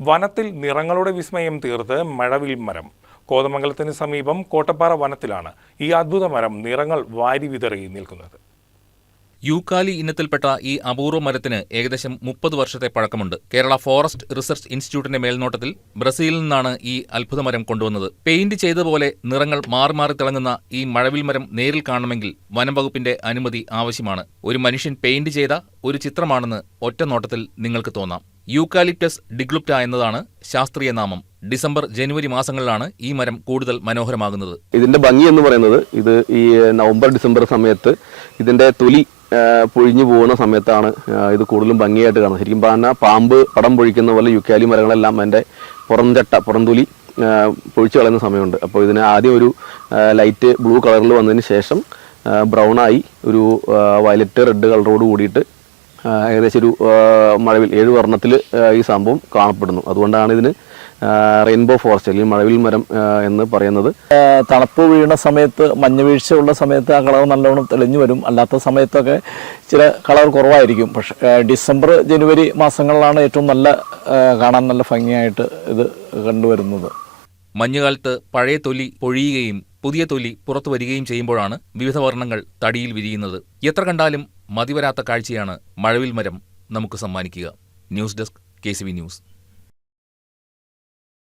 വനത്തിൽ നിറങ്ങളുടെ വിസ്മയം തീർത്ത് മഴവിൽ മരം. കോതമംഗലത്തിന് സമീപം കോട്ടപ്പാറ വനത്തിലാണ് ഈ അദ്ഭുത മരം നിറങ്ങൾ വാരി വിതറി നിൽക്കുന്നത്. യൂക്കാലി ഇനത്തിൽപ്പെട്ട ഈ അപൂർവ മരത്തിന് ഏകദേശം 30 വർഷത്തെ പഴക്കമുണ്ട്. കേരള ഫോറസ്റ്റ് റിസർച്ച് ഇൻസ്റ്റിറ്റ്യൂട്ടിന്റെ മേൽനോട്ടത്തിൽ ബ്രസീലിൽ നിന്നാണ് ഈ അത്ഭുതമരം കൊണ്ടുവന്നത്. പെയിന്റ് ചെയ്തതുപോലെ നിറങ്ങൾ മാറി മാറി തിളങ്ങുന്ന ഈ മഴവിൽ മരം നേരിൽ കാണണമെങ്കിൽ വനം വകുപ്പിന്റെ അനുമതി ആവശ്യമാണ്. ഒരു മനുഷ്യൻ പെയിന്റ് ചെയ്ത ഒരു ചിത്രമാണെന്ന് ഒറ്റ നോട്ടത്തിൽ നിങ്ങൾക്ക് തോന്നാം. യൂക്കാലിപ്റ്റസ് ഡിഗ്ലുപ്റ്റ എന്നതാണ് ശാസ്ത്രീയ നാമം. ഡിസംബർ ജനുവരി മാസങ്ങളിലാണ് ഈ മരം കൂടുതൽ മനോഹരമാകുന്നത്. ഇതിന്റെ ഭംഗി എന്ന് പറയുന്നത് ഇത് ഈ നവംബർ ഡിസംബർ സമയത്ത് ഇതിന്റെ തൊലി പൊഴിഞ്ഞു പോകുന്ന സമയത്താണ് ഇത് കൂടുതലും ഭംഗിയായിട്ട് കാണുന്നത്. ശരിക്കും പറഞ്ഞാൽ പാമ്പ് പടം പൊഴിക്കുന്ന പോലെ യുക്കാലി മരങ്ങളെല്ലാം അതിന്റെ പുറംതൊലി പൊഴിച്ചു കളയുന്ന സമയമുണ്ട്. അപ്പോൾ ഇതിന് ആദ്യം ഒരു ലൈറ്റ് ബ്ലൂ കളറിൽ വന്നതിന് ശേഷം ബ്രൗണായി ഒരു വയലറ്റ് റെഡ് കളറോട് കൂടിയിട്ട് ഏകദേശം ഒരു മഴവിൽ 7 വർണ്ണത്തിൽ ഈ സംഭവം കാണപ്പെടുന്നു. അതുകൊണ്ടാണ് ഇതിന് റെയിൻബോ ഫോറസ്റ്റ് അല്ലെങ്കിൽ മഴവിൽ മരം എന്ന് പറയുന്നത്. തണുപ്പ് വീഴുന്ന സമയത്ത് മഞ്ഞുവീഴ്ച ഉള്ള സമയത്ത് ആ കളർ നല്ലോണം തെളിഞ്ഞു വരും. അല്ലാത്ത സമയത്തൊക്കെ ചില കളർ കുറവായിരിക്കും. പക്ഷേ ഡിസംബർ ജനുവരി മാസങ്ങളിലാണ് ഏറ്റവും കാണാൻ നല്ല ഭംഗിയായിട്ട് ഇത് കണ്ടുവരുന്നത്. മഞ്ഞുകാലത്ത് പഴയ തൊലി പൊഴിയുകയും പുതിയ തൊലി പുറത്തു വരികയും ചെയ്യുമ്പോഴാണ് വിവിധ വർണ്ണങ്ങൾ തടിയിൽ വിരിയുന്നത്. എത്ര കണ്ടാലും മതിവരാത്ത കാഴ്ചയാണ് മഴവിൽ മരം നമുക്ക് സമ്മാനിക്കുക. News desk KCV news.